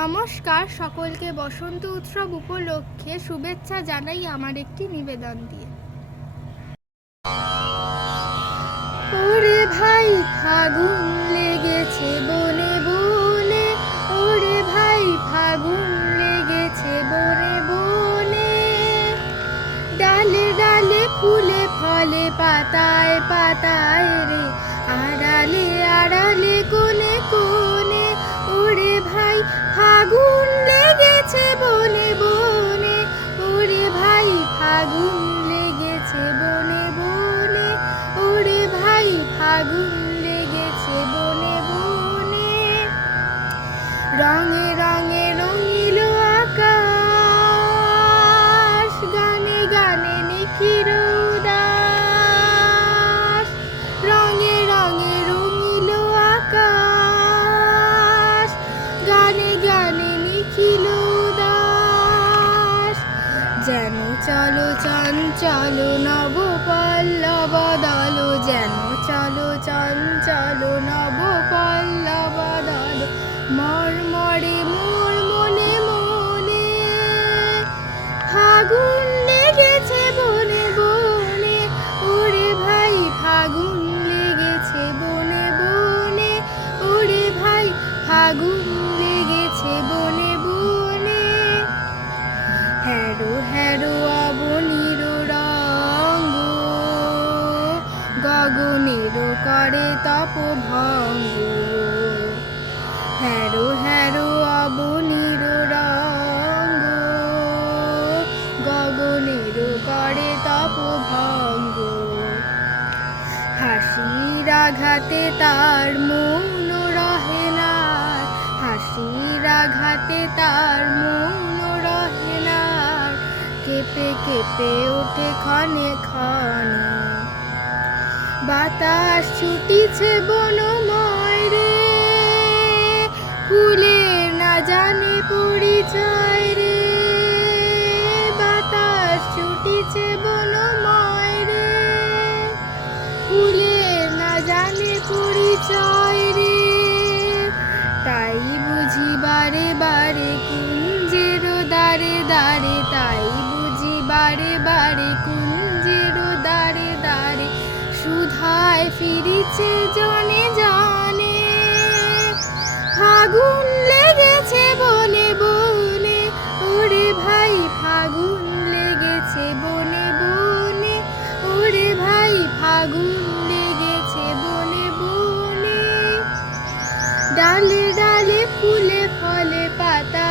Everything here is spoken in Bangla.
নমস্কার, সকলকে বসন্ত উৎসব উপলক্ষে শুভেচ্ছা জানাই আমার একটি নিবেদন দিয়ে। ওরে ভাই ফাগুন লেগেছে বনে বনে, ওরে ভাই ফাগুন লেগেছে বনে বনে, ডালে ডালে ফুলে ফলে পাতায় পাতায় রে, আড়ালে আড়ালে কোণে কোণে, ওরে ভাই ফাগুন লেগেছে বনে বনে, ওরে ভাই ফাগুন লেগেছে বনে বনে, ওরে ভাই ফাগুন লেগেছে বনে বনে। রঙে রঙে রঙিল আকাশ, গানে গানে নিখিল উদাস, রঙে রঙে রঙিল আকাশ, গানে গানে নিখিল উদাস, যেন চলো চঞ্চল নব পল্লব দল, যেন চলো চঞ্চল নব পল্লব দল, মর্মরে মোর মনে মনে, ফাগুন লেগেছে বনে বনে, ওরে ভাই ফাগুন লেগেছে বনে বনে, ওরে ভাই ফাগুন লেগেছে বনে বনে। হ্যারো হ্যারো অবনীর রঙ্গ, গগনের করে তপভঙ্গ, হ্যারো হ্যারো অবনীর রঙ্গ, গগনের করে তপভঙ্গ, হাসির আঘাতে তার মৌন রহে না, হাসির আঘাতে তার মৌন রহে না, কেঁপে কেঁপে ওঠে ক্ষণে ক্ষণে, বাতাস ছুটিছে বনময় রে, ফুলের না জানে পরিচয় রে, বাতাস ছুটিছে বনময় রে, ফুলের না জানে পরিচয় রে, তাই বুঝি বারে বারে কুঞ্জের দারে দারে, তাই বুঝি বারে বারে কুঞ্জের দারে দারে, সুধায় ফিরিছে জনে জনে, ফাগুন লেগেছে বনে বনে, ওরে ভাই ফাগুন লেগেছে বনে বনে, ওরে ভাই ফাগুন লেগেছে বনে বনে, ডালে ডালে ফুলে ফলে পাতা